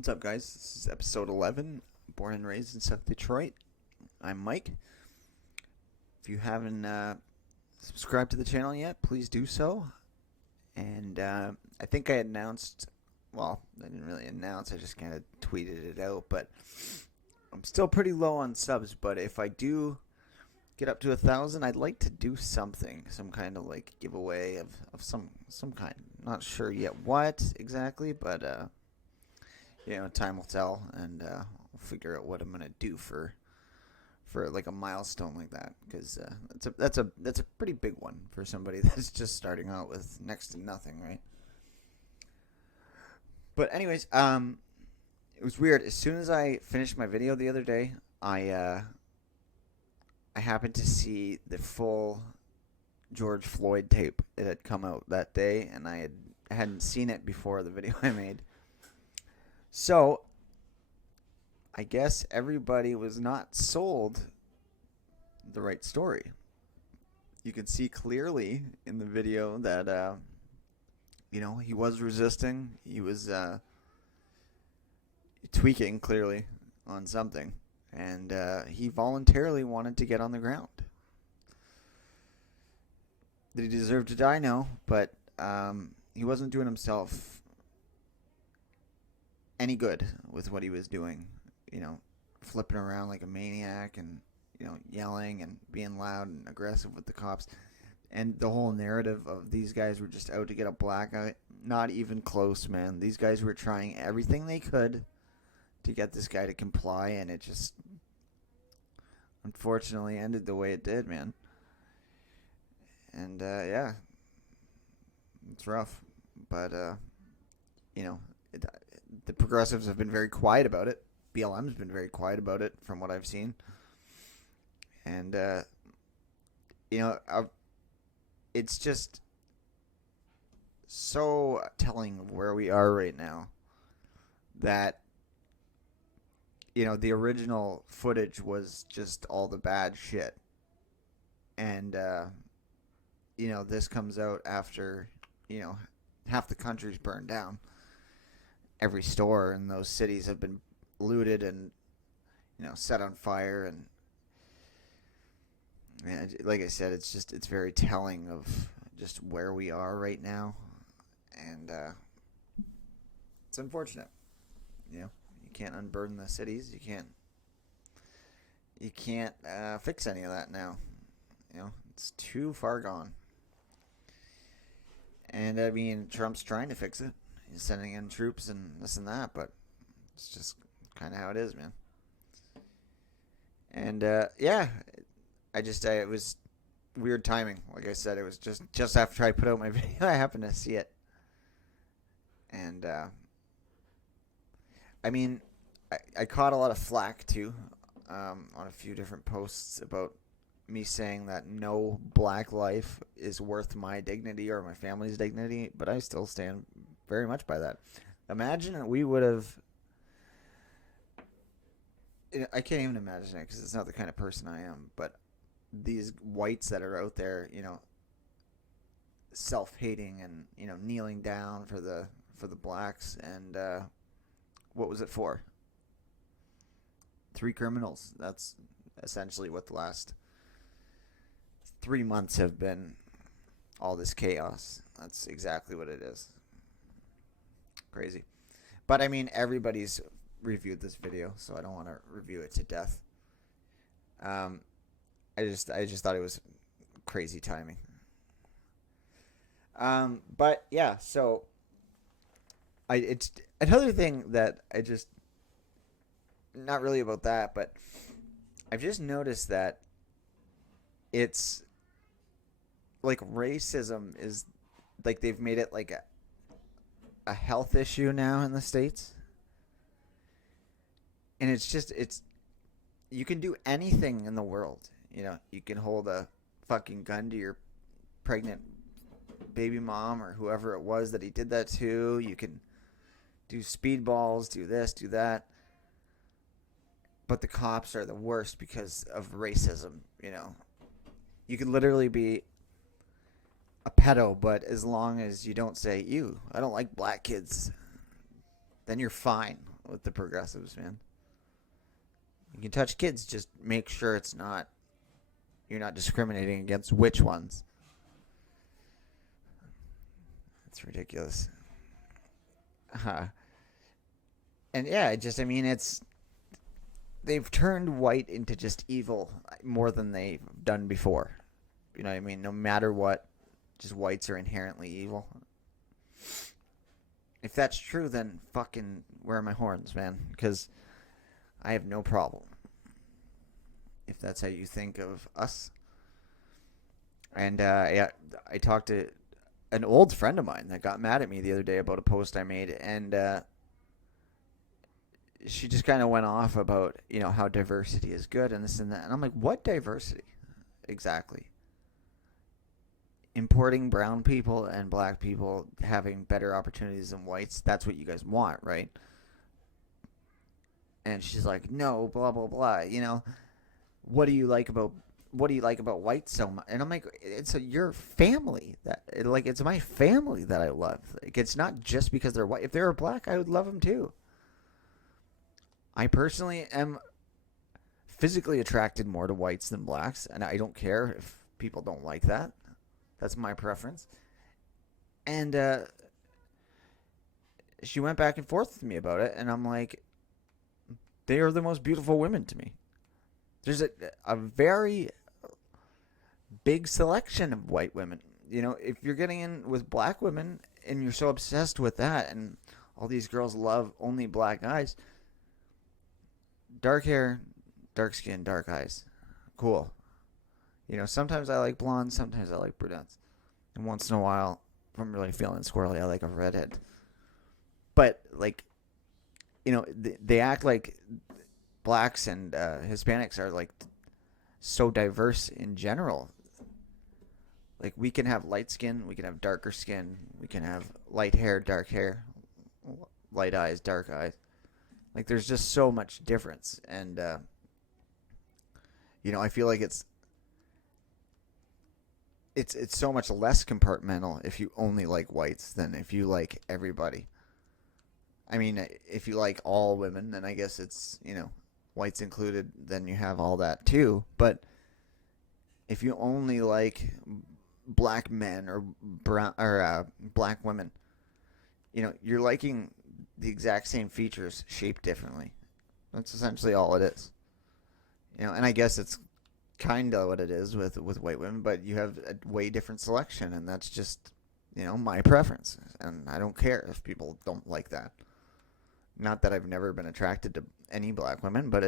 What's up, guys? This is episode 11, born and raised in South Detroit. I'm Mike. If you haven't subscribed to the channel yet, please do so. And I think I announced, well, I didn't really announce, I just kind of tweeted it out, but I'm still pretty low on subs, but if I do get up to 1,000, I'd like to do something, some kind of like giveaway of some kind. Not sure yet what exactly, but time will tell, and we'll figure out what I'm gonna do for like a milestone like that, because that's a pretty big one for somebody that's just starting out with next to nothing, right? But anyways, it was weird. As soon as I finished my video the other day, I happened to see the full George Floyd tape. It had come out that day, and I hadn't seen it before the video I made. So, I guess everybody was not sold the right story. You can see clearly in the video that, he was resisting. He was tweaking clearly on something. And he voluntarily wanted to get on the ground. Did he deserve to die? No, but he wasn't doing himself any good with what he was doing, flipping around like a maniac and, yelling and being loud and aggressive with the cops. And the whole narrative of these guys were just out to get a black guy, not even close, man. These guys were trying everything they could to get this guy to comply, and it just unfortunately ended the way it did, man. And, yeah, it's rough. But, the progressives have been very quiet about it. BLM's been very quiet about it from what I've seen. And, it's just so telling of where we are right now that, the original footage was just all the bad shit. And, this comes out after, half the country's burned down. Every store in those cities have been looted and, set on fire. And like I said, it's very telling of just where we are right now. And it's unfortunate. You can't unburden the cities. You can't fix any of that now. It's too far gone. And I mean, Trump's trying to fix it. He's sending in troops and this and that, but it's just kind of how it is, man. And it was weird timing. Like I said, it was just after I put out my video, I happened to see it. And I caught a lot of flack too, on a few different posts about me saying that no black life is worth my dignity or my family's dignity, but I still stand very much by that. Imagine we would have, I can't even imagine it because it's not the kind of person I am, but these whites that are out there, self-hating and, kneeling down for the blacks, and what was it for? 3 criminals. That's essentially what the last 3 months have been. All this chaos. That's exactly what it is. Crazy. But I mean, everybody's reviewed this video, so I don't want to review it to death. I just thought it was crazy timing. But yeah, so it's another thing that I just, not really about that, but I've just noticed that it's like racism is like they've made it like a health issue now in the States. And it's you can do anything in the world. You can hold a fucking gun to your pregnant baby mom or whoever it was that he did that to. You can do speedballs, do this, do that. But the cops are the worst because of racism, You could literally be a pedo, but as long as you don't say, ew, I don't like black kids, then you're fine. with the progressives, man. You can touch kids, just make sure you're not discriminating against which ones. It's ridiculous. And yeah, they've turned white into just evil more than they've done before. You know what I mean? No matter what, just whites are inherently evil. If that's true, then fucking where are my horns, man? Because I have no problem if that's how you think of us. And I talked to an old friend of mine that got mad at me the other day about a post I made, and she just kind of went off about, how diversity is good and this and that. And I'm like, what diversity? Exactly. Importing brown people and black people having better opportunities than whites, that's what you guys want, right? And she's like, no, blah, blah, blah. What do you like about whites so much? And I'm like, it's your family it's my family that I love. Like, it's not just because they're white. If they were black, I would love them too. I personally am physically attracted more to whites than blacks, and I don't care if people don't like that. That's my preference. And she went back and forth with me about it, and I'm like, they are the most beautiful women to me. There's a very big selection of white women. If you're getting in with black women and you're so obsessed with that, and all these girls love only black guys, dark hair, dark skin, dark eyes, cool. Sometimes I like blondes, sometimes I like brunettes, and once in a while, if I'm really feeling squirrely, I like a redhead. But they act like blacks and Hispanics are like so diverse in general. Like, we can have light skin, we can have darker skin, we can have light hair, dark hair, light eyes, dark eyes. Like, there's just so much difference, and I feel like it's so much less compartmental if you only like whites than if you like everybody. I mean, if you like all women, then I guess it's, whites included, then you have all that too. But if you only like black men or brown or black women, you're liking the exact same features shaped differently. That's essentially all it is. And I guess it's kind of what it is with white women, but you have a way different selection, and that's just, my preference. And I don't care if people don't like that. Not that I've never been attracted to any black women, but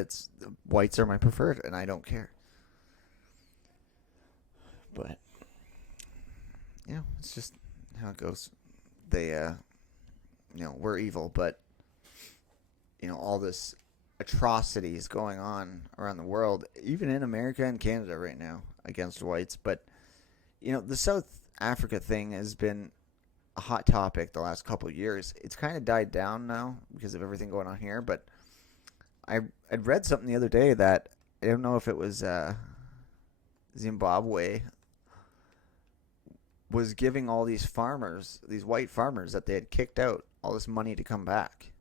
whites are my preferred, and I don't care. But, it's just how it goes. They, we're evil, but, all this atrocities going on around the world, even in America and Canada right now, against whites. But, the South Africa thing has been a hot topic the last couple of years. It's kind of died down now because of everything going on here, but I'd read something the other day that, I don't know if it was Zimbabwe, was giving all these farmers, these white farmers that they had kicked out, all this money to come back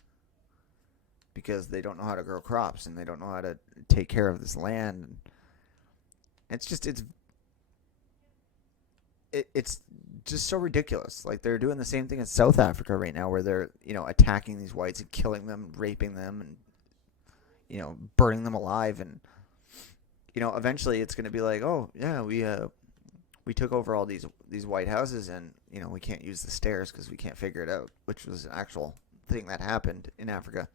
because they don't know how to grow crops and they don't know how to take care of this land. It's just so ridiculous. Like, they're doing the same thing in South Africa right now, where they're, attacking these whites and killing them, raping them, and, burning them alive. And, eventually it's going to be like, oh yeah, we took over all these white houses, and, we can't use the stairs because we can't figure it out, which was an actual thing that happened in Africa.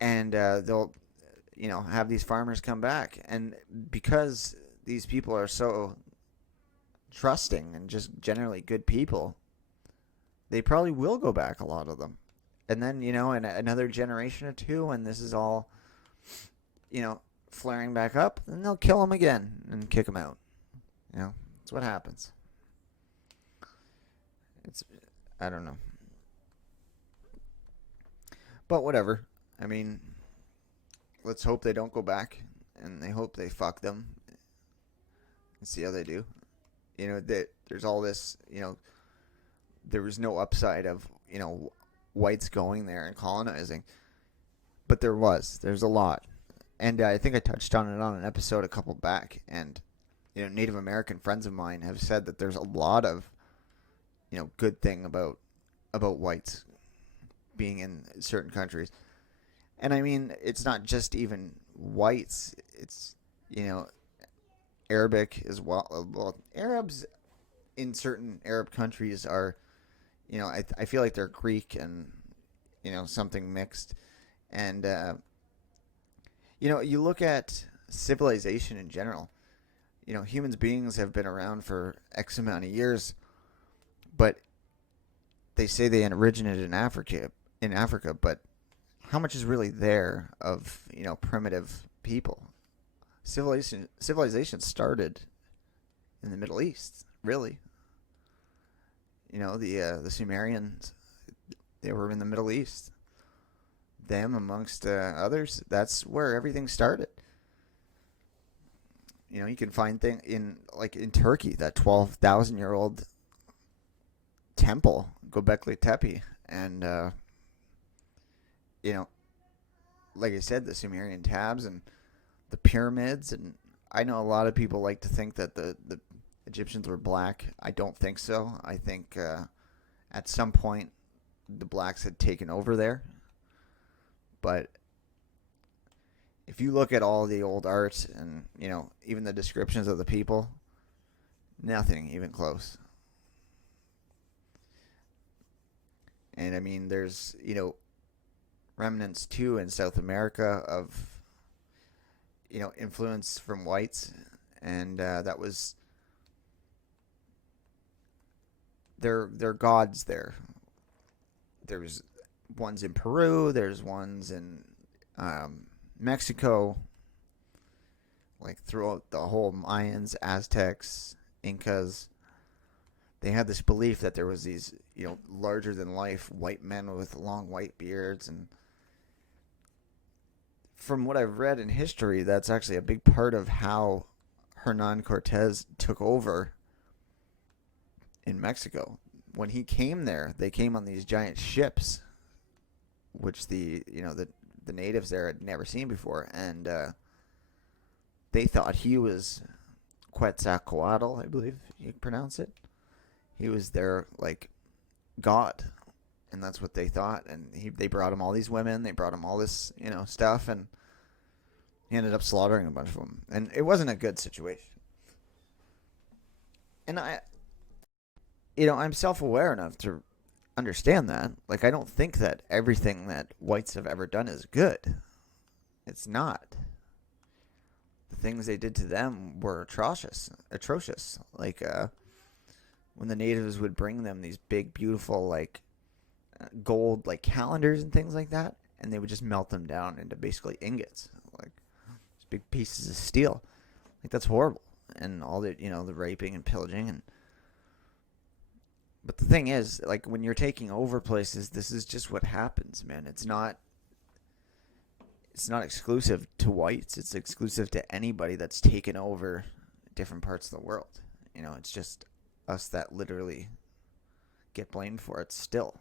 And they'll, have these farmers come back, and because these people are so trusting and just generally good people, they probably will go back, a lot of them. And then, in another generation or two, when this is all, flaring back up, then they'll kill them again and kick them out. That's what happens. I don't know. But whatever. I mean, let's hope they don't go back, and they hope they fuck them and see how they do. That there's all this, there was no upside of, whites going there and colonizing, but there's a lot, and I think I touched on it on an episode a couple back, and Native American friends of mine have said that there's a lot of good thing about whites being in certain countries. And I mean, it's not just even whites. It's, Arabic as well. Well, Arabs in certain Arab countries are, I feel like they're Greek and, something mixed. And, you look at civilization in general. Human beings have been around for X amount of years, but they say they originated in Africa, but how much is really there of primitive people? Civilization started in the Middle East, really. The Sumerians, they were in the Middle East. Them amongst others, that's where everything started. You can find things in Turkey, that 12,000-year-old temple, Göbekli Tepe, and like I said, the Sumerian tabs and the pyramids. And I know a lot of people like to think that the Egyptians were black. I don't think so. I think at some point the blacks had taken over there. But if you look at all the old art and, even the descriptions of the people, nothing even close. And I mean, there's, remnants too in South America of, influence from whites. And that was their gods there. There's ones in Peru, there's ones in Mexico, like throughout the whole Mayans, Aztecs, Incas. They had this belief that there was these, larger than life white men with long white beards. And from what I've read in history, that's actually a big part of how Hernan Cortez took over in Mexico. When he came there, they came on these giant ships, which the natives there had never seen before, and they thought he was Quetzalcoatl, I believe you pronounce it. He was their god, and that's what they thought. And they brought him all these women, they brought him all this stuff, and he ended up slaughtering a bunch of them. And it wasn't a good situation. And I'm self-aware enough to understand that. I don't think that everything that whites have ever done is good. It's not. The things they did to them were atrocious. When the natives would bring them these big, beautiful, gold, calendars and things like that, and they would just melt them down into basically ingots, these big pieces of steel. That's horrible. And all the, the raping and pillaging. But the thing is, when you're taking over places, this is just what happens, man. It's not exclusive to whites. It's exclusive to anybody that's taken over different parts of the world. It's just us that literally get blamed for it still.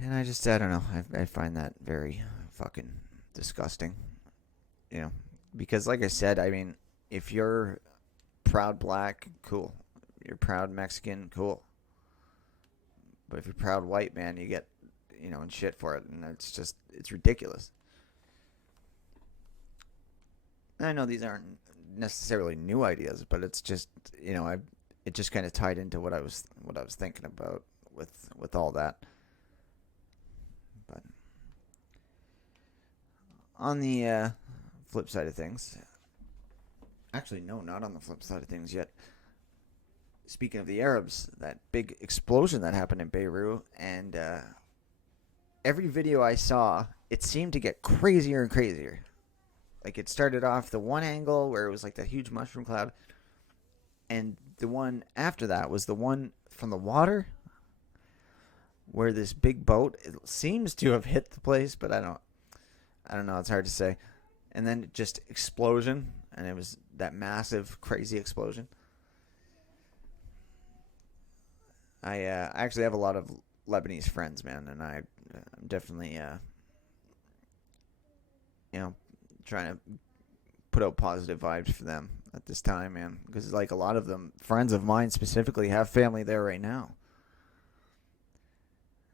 And I don't know. I find that very fucking disgusting. Because like I said, I mean, if you're proud black, cool. You're proud Mexican, cool. But if you're proud white, man, you get, in shit for it. And it's ridiculous. And I know these aren't necessarily new ideas, but it's just, it just kind of tied into what I was thinking about with all that. But on the flip side of things, actually, no, not on the flip side of things yet. Speaking of the Arabs, that big explosion that happened in Beirut, and every video I saw, it seemed to get crazier and crazier. It started off the one angle where it was that huge mushroom cloud, and the one after that was the one from the water, where this big boat, it seems to have hit the place, but I don't know, it's hard to say. And then just explosion, and it was that massive, crazy explosion. I actually have a lot of Lebanese friends, man, and I'm definitely you know trying to put out positive vibes for them at this time, man, because like a lot of them, friends of mine specifically, have family there right now.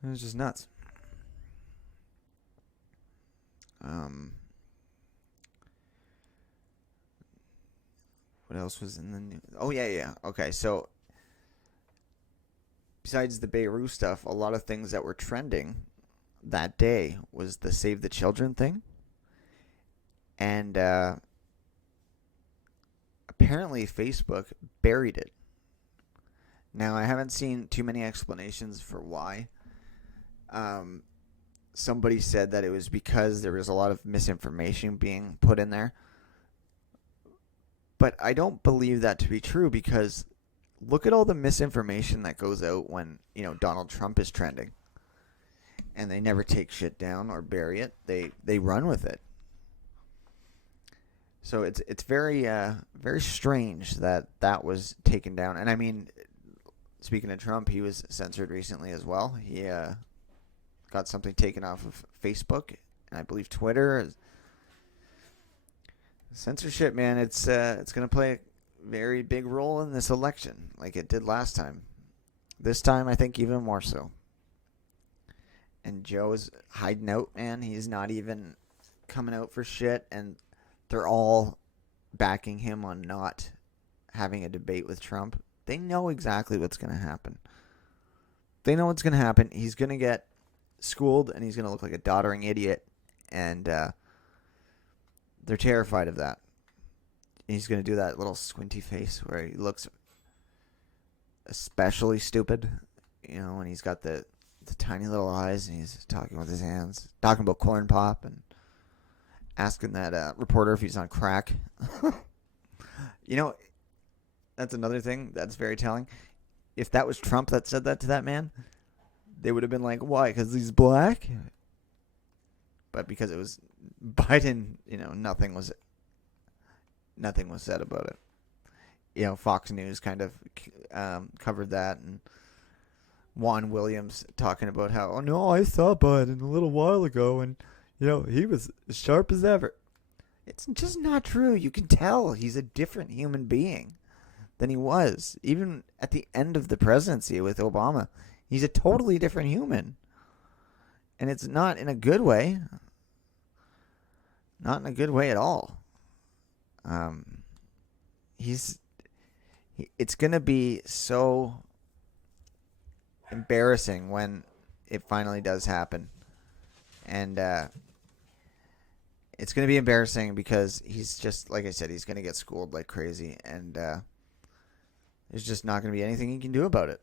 It's just nuts. Um, what else was in the news? Oh yeah. Okay, so besides the Beirut stuff, a lot of things that were trending that day was the Save the Children thing, and apparently Facebook buried it. Now I haven't seen too many explanations for why. Um, Somebody said that it was because there was a lot of misinformation being put in there, but I don't believe that to be true because look at all the misinformation that goes out when Donald Trump is trending, and they never take shit down or bury it. They run with it. So it's very very strange that that was taken down. And I mean, speaking of Trump, he was censored recently as well. He got something taken off of Facebook and I believe Twitter. Censorship, man, it's going to play a very big role in this election, like it did last time. This time, I think even more so. And Joe's hiding out, man. He's not even coming out for shit, and they're all backing him on not having a debate with Trump. They know exactly what's going to happen. They know what's going to happen. He's going to get schooled, and he's going to look like a doddering idiot, and they're terrified of that. He's going to do that little squinty face where he looks especially stupid, and he's got the tiny little eyes, and he's talking with his hands, talking about corn pop, and asking that reporter if he's on crack. That's another thing that's very telling. If that was Trump that said that to that man, they would have been like, why? Because he's black? But because it was Biden, nothing was said about it. Fox News kind of covered that, and Juan Williams talking about how, oh no, I saw Biden a little while ago, and he was as sharp as ever. It's just not true. You can tell he's a different human being than he was. Even at the end of the presidency with Obama, he's a totally different human. And it's not in a good way. Not in a good way at all. It's going to be so embarrassing when it finally does happen. And it's going to be embarrassing because he's just, like I said, he's going to get schooled like crazy. And there's just not going to be anything he can do about it.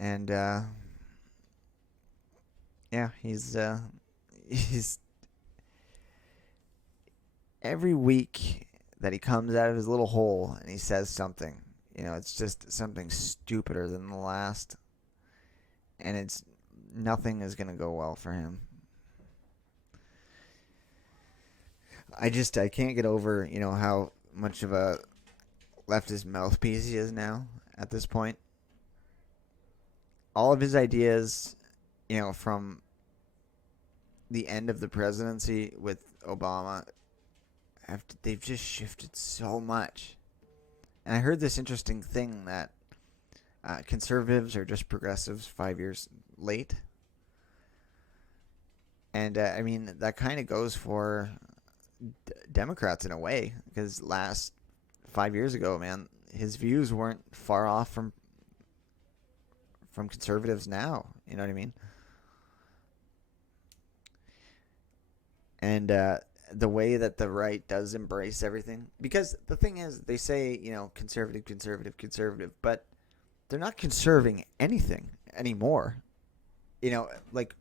And yeah, he's every week that he comes out of his little hole and he says something, it's just something stupider than the last, and nothing is going to go well for him. I can't get over, how much of a leftist mouthpiece he is now at this point. All of his ideas, from the end of the presidency with Obama, they've just shifted so much. And I heard this interesting thing that conservatives are just progressives 5 years late. And I mean, that kind of goes for Democrats in a way, because 5 years ago, man, his views weren't far off from conservatives now. You know what I mean? And the way that the right does embrace everything, because the thing is, they say, conservative, but they're not conserving anything anymore. Like,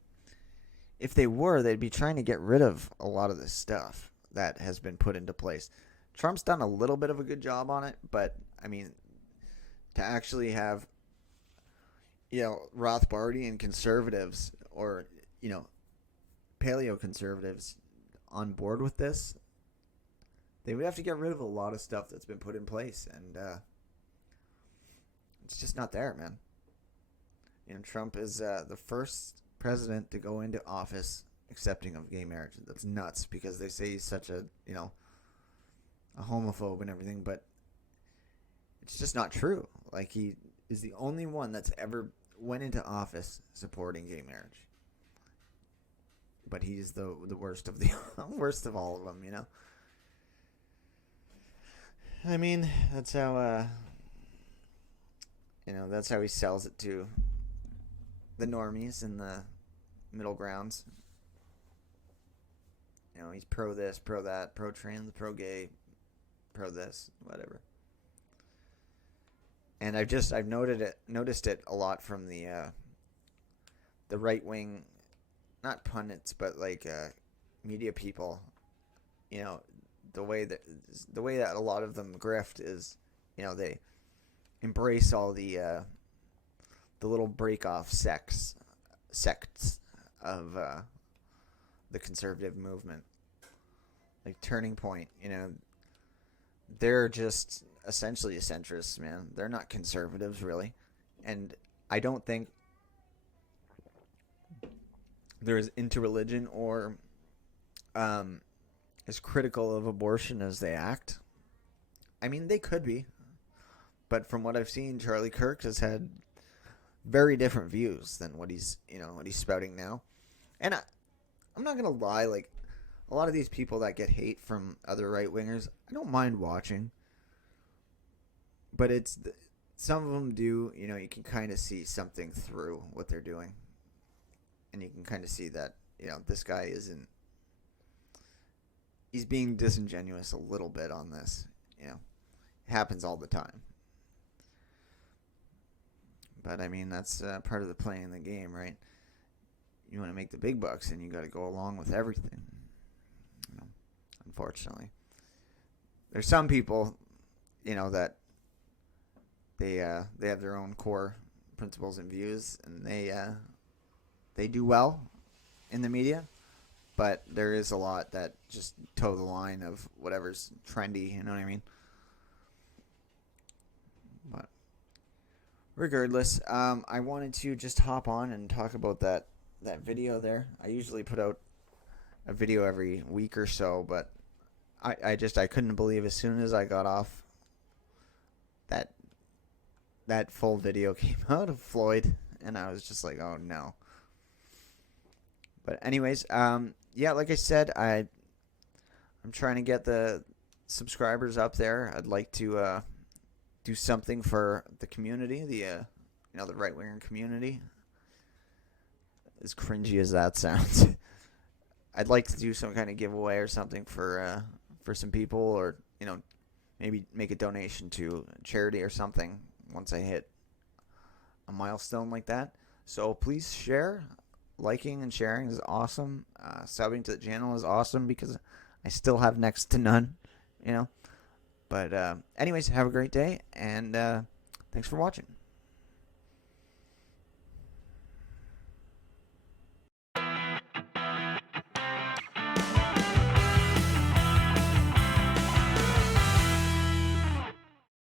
if they were, they'd be trying to get rid of a lot of this stuff that has been put into place. Trump's done a little bit of a good job on it, but I mean, to actually have Rothbardian conservatives or paleo conservatives on board with this, they would have to get rid of a lot of stuff that's been put in place, and it's just not there, man. Trump is the first president to go into office accepting of gay marriage. That's nuts because they say he's such a a homophobe and everything, but it's just not true. Like, he is the only one that's ever went into office supporting gay marriage. But he's the worst of the worst of all of them, I mean, that's how that's how he sells it to the normies and the middle grounds. He's pro this, pro that, pro trans, pro gay, pro this, whatever. And I've noticed it a lot from the right wing, not pundits, but like media people. The way that a lot of them grift is, they embrace all the little break-off sects of the conservative movement, like Turning Point. They're just essentially a centrists, man. They're not conservatives, really, and I don't think they're as into religion or as critical of abortion as they act. I mean, they could be, but from what I've seen, Charlie Kirk has had very different views than what he's spouting now. And I'm not gonna lie, like, a lot of these people that get hate from other right wingers, I don't mind watching, but some of them do. You can kind of see something through what they're doing, and you can kind of see that this guy isn't. He's being disingenuous a little bit on this. It happens all the time. But I mean, that's part of the playing the game, right? You want to make the big bucks, and you got to go along with everything. Unfortunately, there's some people, that they have their own core principles and views, and they do well in the media. But there is a lot that just toe the line of whatever's trendy, you know what I mean? But regardless, I wanted to just hop on and talk about that video there. I usually put out a video every week or so, but I couldn't believe as soon as I got off that full video came out of Floyd, and I was just like, oh no. But anyways, yeah, like I said, I'm trying to get the subscribers up there. I'd like to do something for the community, the right winger community. As cringy as that sounds, I'd like to do some kind of giveaway or something for some people, or maybe make a donation to a charity or something once I hit a milestone like that. So please share. Liking and sharing is awesome. Subbing to the channel is awesome because I still have next to none, But anyways, have a great day, and thanks for watching.